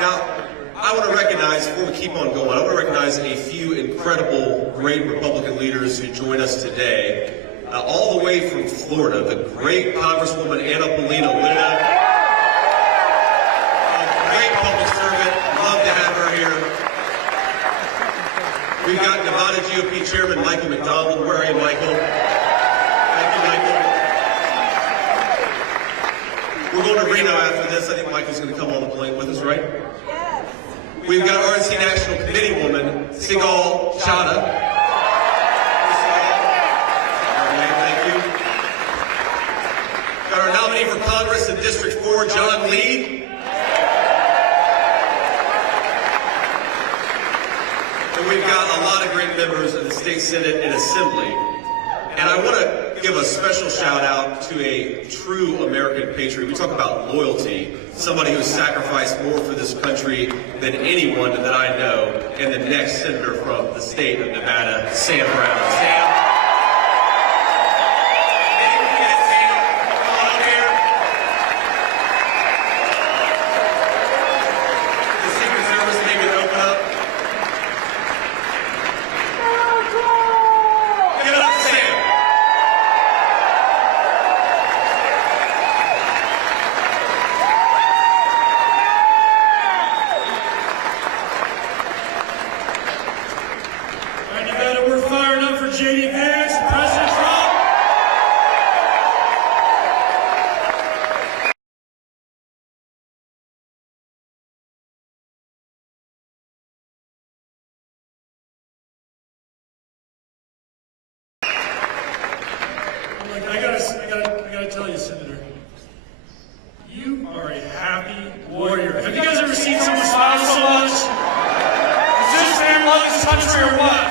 Now, I want to recognize, before we keep on going, I want to recognize a few incredible, great Republican leaders who join us today. All the way from Florida, the great Congresswoman Anna Paulina Luna, a great public servant, love to have her here. We've got Nevada GOP Chairman Michael McDonald. Where are you, Michael? Thank you, Michael. We're going to Reno after this. I think Michael's going to come on the plane with us, right? Yes. We've got RNC National Committee woman, Sigal Chadha. Got our nominee for Congress in District 4, John Lee. And we've got a lot of great members of the State Senate and Assembly. And I want to give a special shout out to a true American patriot. We talk about loyalty, somebody who sacrificed more for this country than anyone that I know, and the next senator from the state of Nevada, Sam Brown. Sam. We're fired up for JD Vance, President Trump. I gotta tell you, Senator, you are a happy warrior. Have you guys ever seen someone smile so much? Is this man love his country or what?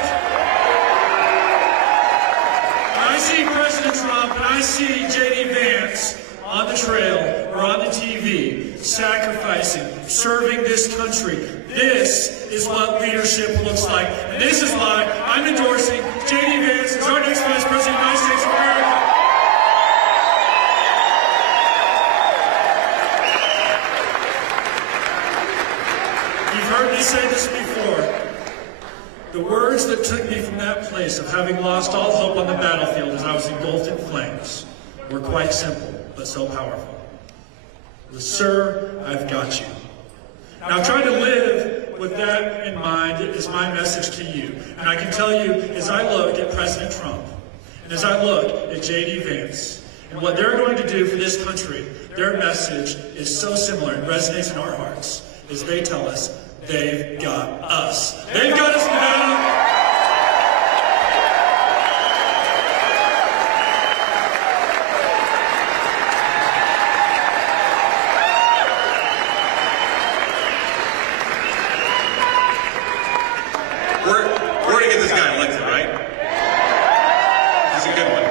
I see President Trump and I see JD Vance on the trail or on the TV, sacrificing, serving this country. This is what leadership looks like. And this is why I'm endorsing JD Vance as our next Vice President of the United States of America. You've heard me say this before. The words that took me from that place of having lost all hope on the battlefield as I was engulfed in flames were quite simple, but so powerful. It was, "Sir, I've got you." Now, trying to live with that in mind is my message to you. And I can tell you, as I look at President Trump, and as I look at JD Vance, and what they're going to do for this country, their message is so similar and resonates in our hearts, as they tell us, they've got us. They've got us, Nevada. We're going to get this guy elected, right? He's a good one.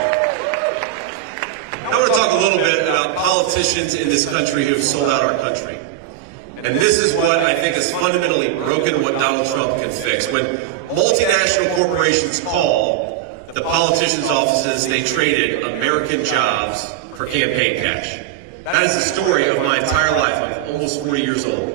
I want to talk a little bit about politicians in this country who have sold out our country. And this is what I think is fundamentally broken, what Donald Trump can fix. When multinational corporations call the politicians' offices, they traded American jobs for campaign cash. That is the story of my entire life. I'm almost 40 years old.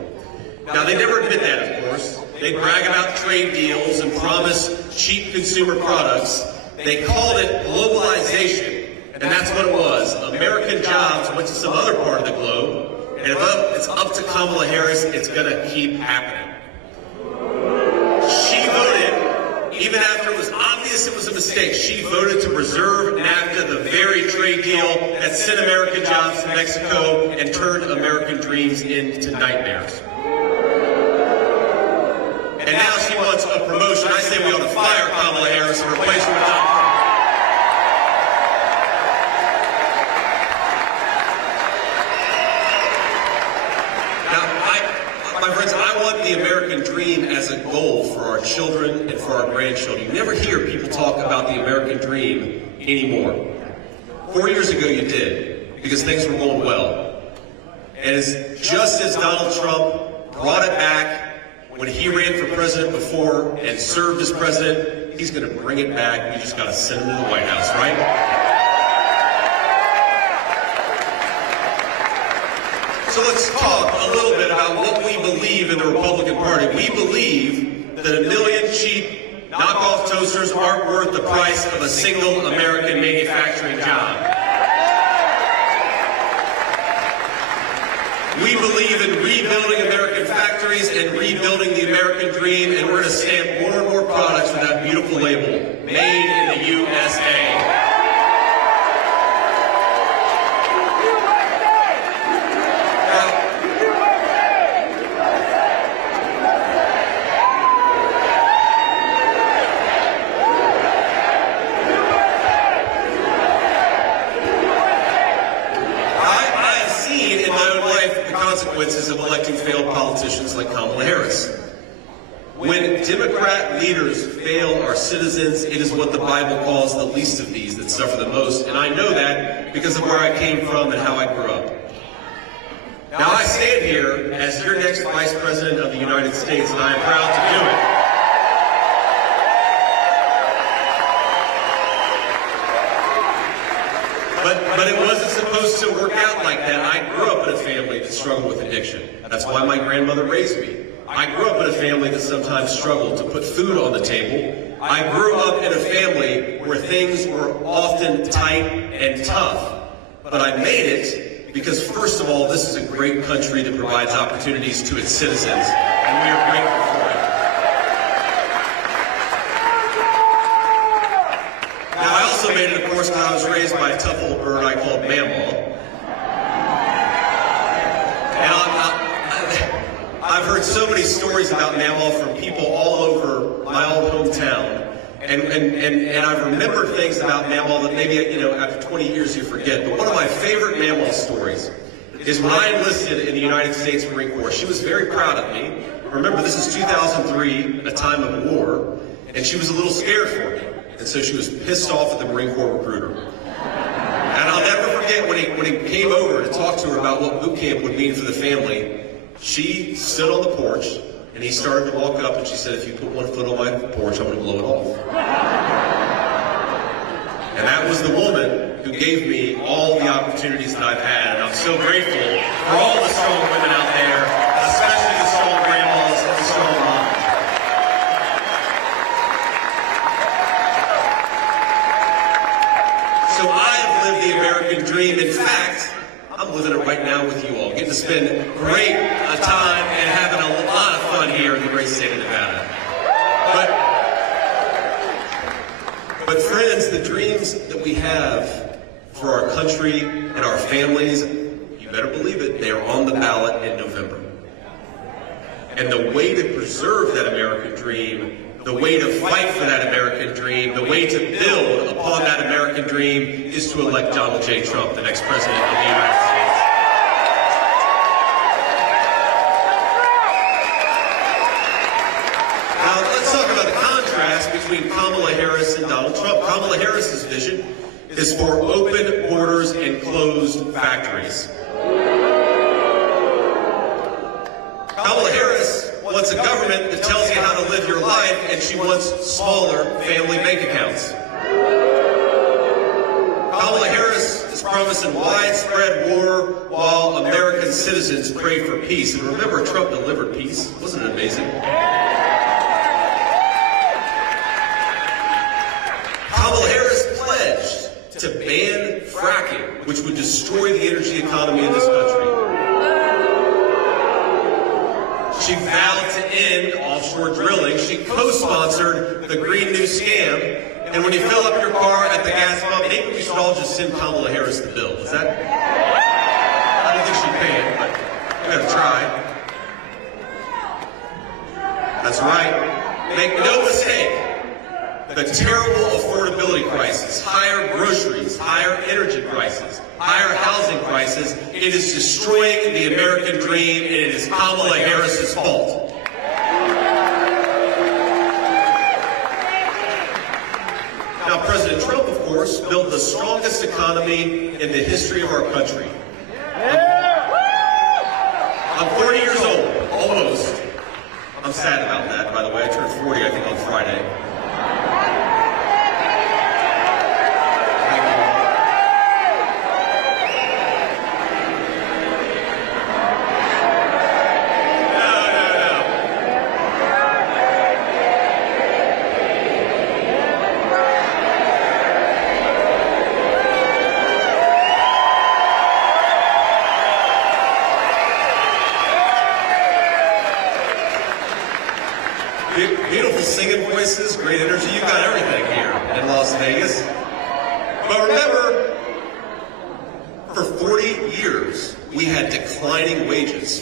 Now, they never admit that, of course. They brag about trade deals and promise cheap consumer products. They called it globalization, and that's what it was. American jobs went to some other part of the globe. And if it's up to Kamala Harris, it's going to keep happening. She voted, even after it was obvious it was a mistake, she voted to preserve NAFTA, the very trade deal that sent American jobs to Mexico and turned American dreams into nightmares. And now she wants a promotion. I say we ought to fire Kamala Harris and replace her with Donald Trump. My friends, I want the American dream as a goal for our children and for our grandchildren. You never hear people talk about the American dream anymore. 4 years ago you did, because things were going well. And just as Donald Trump brought it back when he ran for president before and served as president, he's going to bring it back. We just got to send him to the White House, right? So let's talk a little bit about what we believe in the Republican Party. We believe that a million cheap knockoff toasters aren't worth the price of a single American manufacturing job. We believe in rebuilding American factories and rebuilding the American dream, and we're going to stamp more and more products with that beautiful label, Made in the USA. Consequences of electing failed politicians like Kamala Harris. When Democrat leaders fail our citizens, it is what the Bible calls the least of these that suffer the most, and I know that because of where I came from and how I grew up. Now I stand here as your next Vice President of the United States, and I am proud to do it. But it wasn't supposed to work out like that. I grew up in a family that struggled with addiction. That's why my grandmother raised me. I grew up in a family that sometimes struggled to put food on the table. I grew up in a family where things were often tight and tough. But I made it because, first of all, this is a great country that provides opportunities to its citizens, and we are grateful for it. Now, I also made it, of course, because I was raised by a tough old bird I called Mamaw. And I've heard so many stories about Mamaw from people all over my old hometown. And I've remembered things about Mamaw that maybe, after 20 years you forget. But one of my favorite Mamaw stories is when I enlisted in the United States Marine Corps. She was very proud of me. Remember, this is 2003, a time of war, and she was a little scared for me. And so she was pissed off at the Marine Corps recruiter. And I'll never forget when he came over to talk to her about what boot camp would mean for the family, she stood on the porch, and he started to walk up, and she said, "If you put one foot on my porch, I'm going to blow it off." And that was the woman who gave me all the opportunities that I've had, and I'm so grateful for all the strong women out there, especially the strong grandmas and the strong moms. So I have lived the American dream. In fact, I'm living it right now with you all. Getting to spend great time and having a lot of fun here in the great state of Nevada. But friends, the dreams that we have for our country and our families, you better believe it, they are on the ballot in November. And the way to preserve that American dream, the way to fight for that American dream, the way to build upon that American dream is to elect Donald J. Trump, the next president of the United States. Now, let's talk about the contrast between Kamala Harris and Donald Trump. Kamala Harris's vision is for open borders and closed factories. Kamala Harris wants a government that tells you how to live your life, and she wants smaller family bank accounts. Kamala Harris is promising widespread war while American citizens pray for peace. And remember, Trump delivered peace. Wasn't it amazing? Kamala Harris pledged to ban fracking, which would destroy the energy economy in this country. She vowed to end offshore drilling. She co-sponsored the Green New Scam. And when you fill up your car at the gas pump, maybe we should all just send Kamala Harris the bill. Is that? I don't think she'd pay it, but we gotta try. That's right. Make no mistake. The terrible affordability crisis, higher groceries, higher energy prices, higher housing prices, it is destroying the American dream, and it is Kamala Harris's fault. Now, President Trump, of course, built the strongest economy in the history of our country. I'm 40 years old, almost. I'm sad about that, by the way. I turned 40, I think, on Friday. Beautiful singing voices, great energy. You've got everything here in Las Vegas. But remember, for 40 years, we had declining wages.